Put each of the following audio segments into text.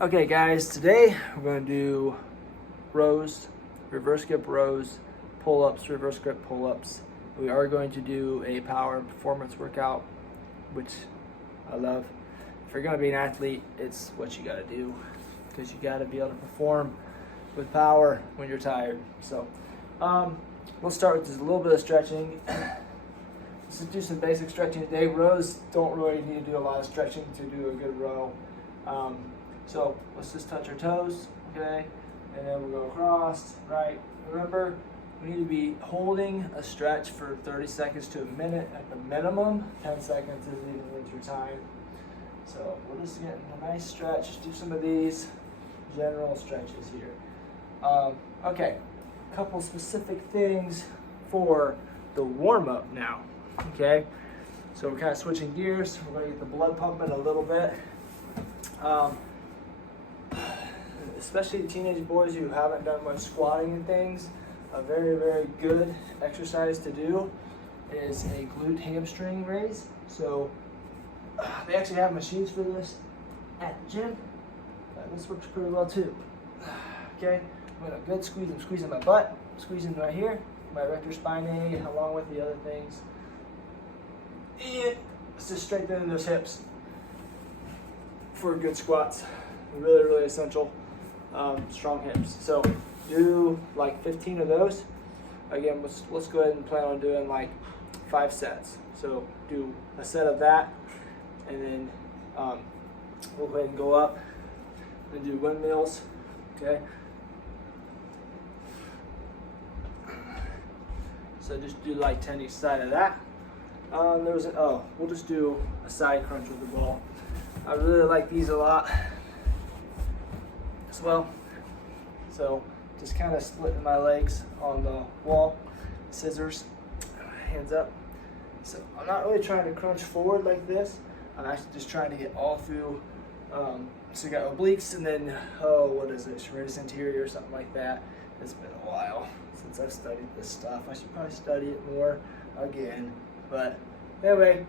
Okay guys, today we're going to do rows, reverse grip rows, pull-ups, reverse grip pull-ups. We are going to do a power and performance workout, which I love. If you're going to be an athlete, it's what you got to do because you got to be able to perform with power when you're tired. So we'll start with just a little bit of stretching. Let's just do some basic stretching today. Rows don't really need to do a lot of stretching to do a good row. So let's just touch our toes, okay? And then we'll go across, right? Remember, we need to be holding a stretch for 30 seconds to a minute at the minimum. 10 seconds is even with your time. So we'll just get a nice stretch. Do some of these general stretches here. Okay, a couple specific things for the warm-up now, okay? So we're kind of switching gears. We're gonna get the blood pumping a little bit. Especially the teenage boys who haven't done much squatting and things, a very, very good exercise to do is a glute hamstring raise. So they actually have machines for this at the gym. This works pretty well too. Okay, I'm gonna good squeeze. I'm squeezing my butt, squeezing right here, my rectus spinae, along with the other things. And let's just strengthen those hips for good squats. Really, really essential. Strong hips. So do like 15 of those. Again, let's go ahead and plan on doing like 5 sets. So do a set of that, and then we'll go ahead and go up and do windmills. Okay. So just do like 10 each side of that. We'll just do a side crunch with the ball. I really like these a lot as well. So just kind of splitting my legs on the wall, scissors, hands up. So I'm not really trying to crunch forward like this. I'm actually just trying to get all through. So you got obliques and then, what is it, serratus anterior or something like that. It's been a while since I've studied this stuff. I should probably study it more again. But anyway,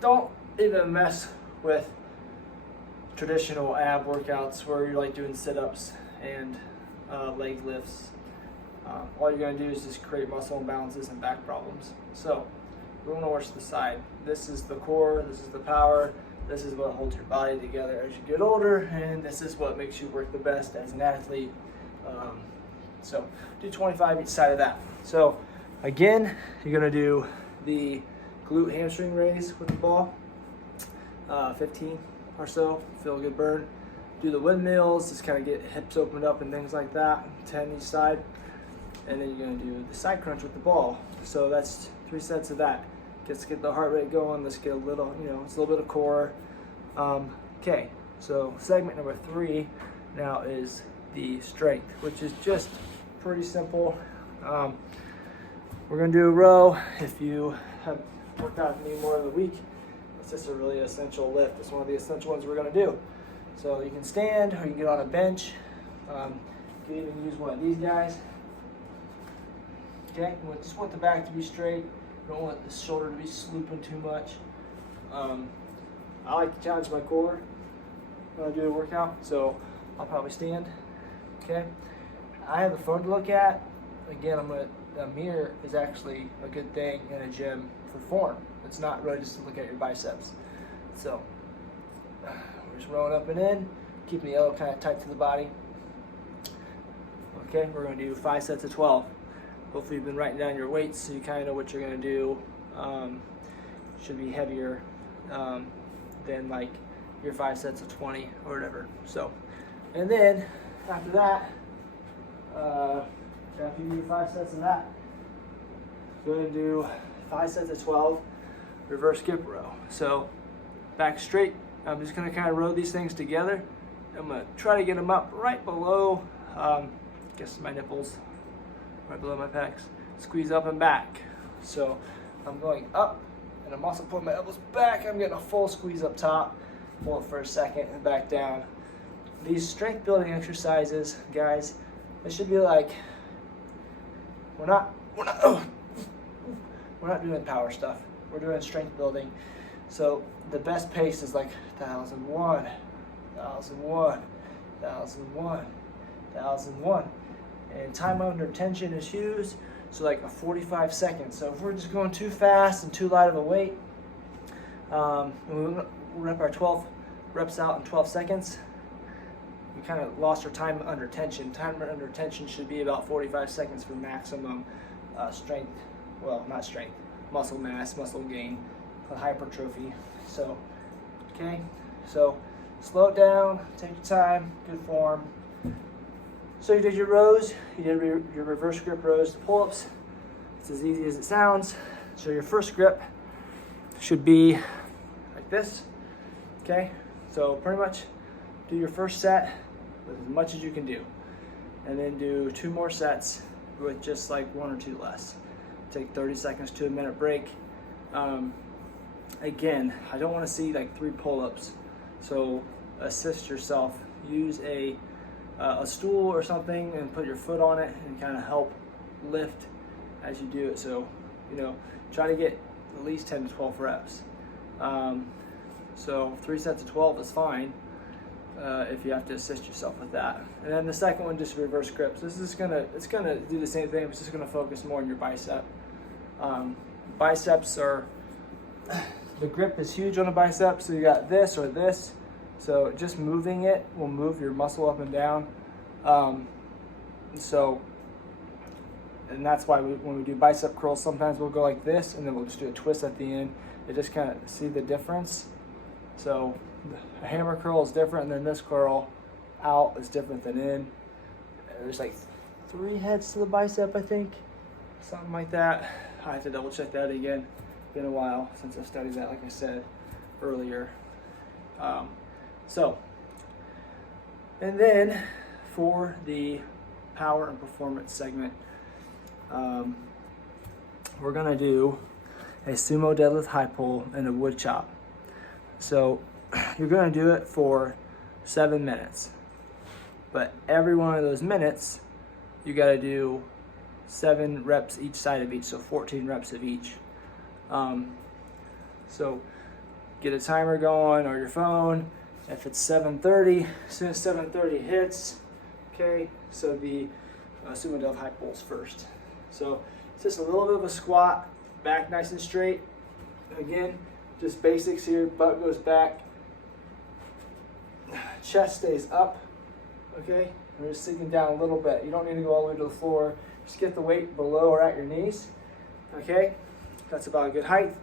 don't even mess with traditional ab workouts where you're like doing sit-ups and leg lifts. All you're going to do is just create muscle imbalances and back problems. So we're going to watch the side. This is the core, this is the power, this is what holds your body together as you get older, and this is what makes you work the best as an athlete. So do 25 each side of that. So again, you're going to do the glute hamstring raise with the ball, 15 or so, feel a good burn. Do the windmills, just kind of get hips opened up and things like that, 10 each side. And then you're gonna do the side crunch with the ball. So that's 3 sets of that. Let's get the heart rate going, let's get a little, it's a little bit of core. Okay, so segment number 3 now is the strength, which is just pretty simple. We're gonna do a row. If you have worked out with me more of the week, it's just a really essential lift. It's one of the essential ones we're gonna do. So you can stand or you can get on a bench. You can even use one of these guys. Okay, we just want the back to be straight. You don't want the shoulder to be slooping too much. I like to challenge my core when I do a workout, so I'll probably stand. Okay, I have a phone to look at. Again, a mirror is actually a good thing in a gym for form. It's not really just to look at your biceps. So we're just rolling up and in, keeping the elbow kind of tight to the body. Okay, we're going to do 5 sets of 12. Hopefully you've been writing down your weights so you kind of know what you're going to do. Should be heavier than like your 5 sets of 20 or whatever. So, and then after that, after you do 5 sets of that, we're going to do 5 sets of 12 reverse grip row. So back straight. I'm just going to kind of row these things together. I'm going to try to get them up right below, my nipples, right below my pecs. Squeeze up and back. So I'm going up, and I'm also pulling my elbows back. I'm getting a full squeeze up top. Pull it for a second and back down. These strength building exercises, guys, it should be like, we're not doing power stuff. We're doing strength building. So the best pace is like 1,000, 1, 1001, 1001, 1001. And time under tension is huge, so like a 45 seconds. So if we're just going too fast and too light of a weight, and we rep our 12 reps out in 12 seconds, we kind of lost our time under tension. Time under tension should be about 45 seconds for maximum strength, well, not strength, muscle mass, muscle gain, hypertrophy. So, okay, so slow it down, take your time, good form. So you did your rows, you did your reverse grip rows to pull-ups. It's as easy as it sounds. So your first grip should be like this, okay? So pretty much do your first set with as much as you can do. And then do 2 more sets with just like 1 or 2 less. Take 30 seconds to a minute break. Again, I don't want to see like 3 pull-ups. So assist yourself. Use a stool or something and put your foot on it and kind of help lift as you do it. So, you know, try to get at least 10 to 12 reps. So 3 sets of 12 is fine if you have to assist yourself with that. And then the second one, just reverse grips. This is it's gonna do the same thing. It's just gonna focus more on your bicep. Biceps are, the grip is huge on the bicep. So you got this or this. So just moving it will move your muscle up and down. And that's why when we do bicep curls, sometimes we'll go like this and then we'll just do a twist at the end. You just kind of see the difference. So a hammer curl is different than this curl out is different than in. There's like 3 heads to the bicep, I think. Something like that. I have to double check that again. Been a while since I studied that, like I said earlier. And then for the power and performance segment, we're gonna do a sumo deadlift high pull and a wood chop. So you're gonna do it for 7 minutes, but every one of those minutes, you gotta do 7 reps each side of each, so 14 reps of each. So get a timer going or your phone. If it's 7:30, as soon as 7:30 hits, okay, so the sumo deadlift high pulls first. So it's just a little bit of a squat, back nice and straight. Again, just basics here, butt goes back, chest stays up, okay? We're just sinking down a little bit. You don't need to go all the way to the floor. Just get the weight below or at your knees, okay? That's about a good height.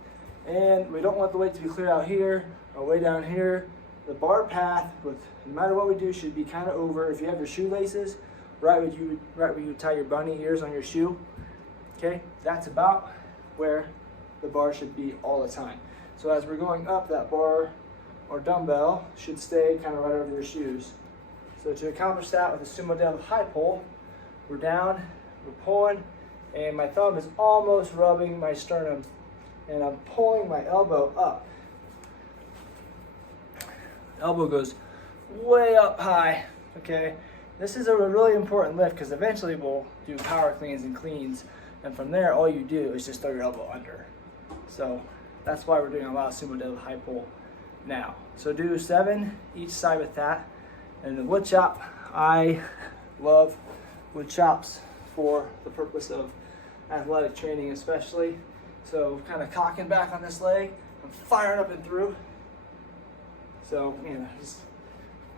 And we don't want the weight to be clear out here or way down here. The bar path, no matter what we do, should be kind of over. If you have your shoelaces, right where you tie your bunny ears on your shoe, okay? That's about where the bar should be all the time. So as we're going up, that bar or dumbbell should stay kind of right over your shoes. So to accomplish that with a sumo deadlift high pull, we're down, we're pulling, and my thumb is almost rubbing my sternum, and I'm pulling my elbow up. Elbow goes way up high, okay? This is a really important lift because eventually we'll do power cleans and cleans, and from there all you do is just throw your elbow under. So that's why we're doing a lot of sumo deadlift high pull now. So do 7 each side with that. And the wood chop, I love wood chops for the purpose of athletic training especially. So kind of cocking back on this leg, I'm firing up and through. So, you know,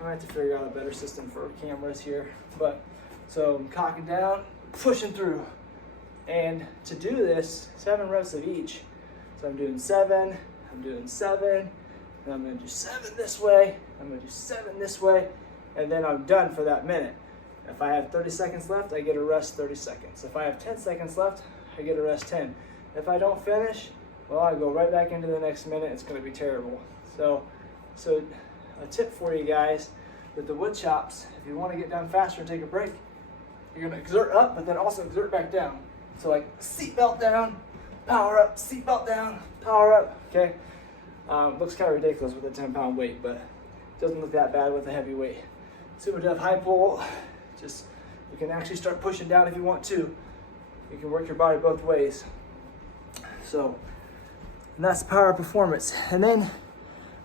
I have to figure out a better system for cameras here. But, so I'm cocking down, pushing through. And to do this, 7 reps of each. So I'm doing 7, I'm doing 7, and I'm gonna do 7 this way, I'm gonna do 7 this way, and then I'm done for that minute. If I have 30 seconds left, I get a rest 30 seconds. If I have 10 seconds left, I get a rest 10. If I don't finish, well, I go right back into the next minute. It's gonna be terrible. So a tip for you guys with the wood chops, if you wanna get done faster and take a break, you're gonna exert up, but then also exert back down. So like seatbelt down, power up, seatbelt down, power up, okay? Looks kind of ridiculous with a 10-pound weight, but it doesn't look that bad with a heavy weight. Sumo deadlift high pull, just, you can actually start pushing down if you want to. You can work your body both ways. So, and that's power performance. And then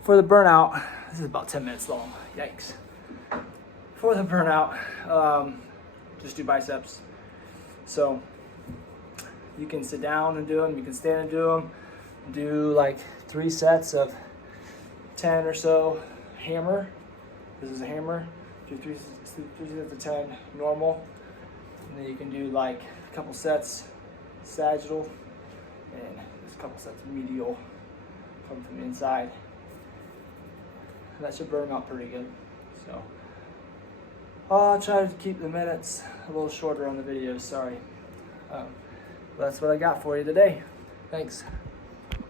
for the burnout, This is about 10 minutes long. Yikes. For the burnout, just do biceps. So you can sit down and do them, you can stand and do them. Do like 3 sets of 10 or so hammer. This is a hammer. Do three sets of 10 normal. And then you can do like a couple sets sagittal and just a couple sets medial from the inside. And that should burn out pretty good. So I'll try to keep the minutes a little shorter on the videos, sorry. But that's what I got for you today. Thanks.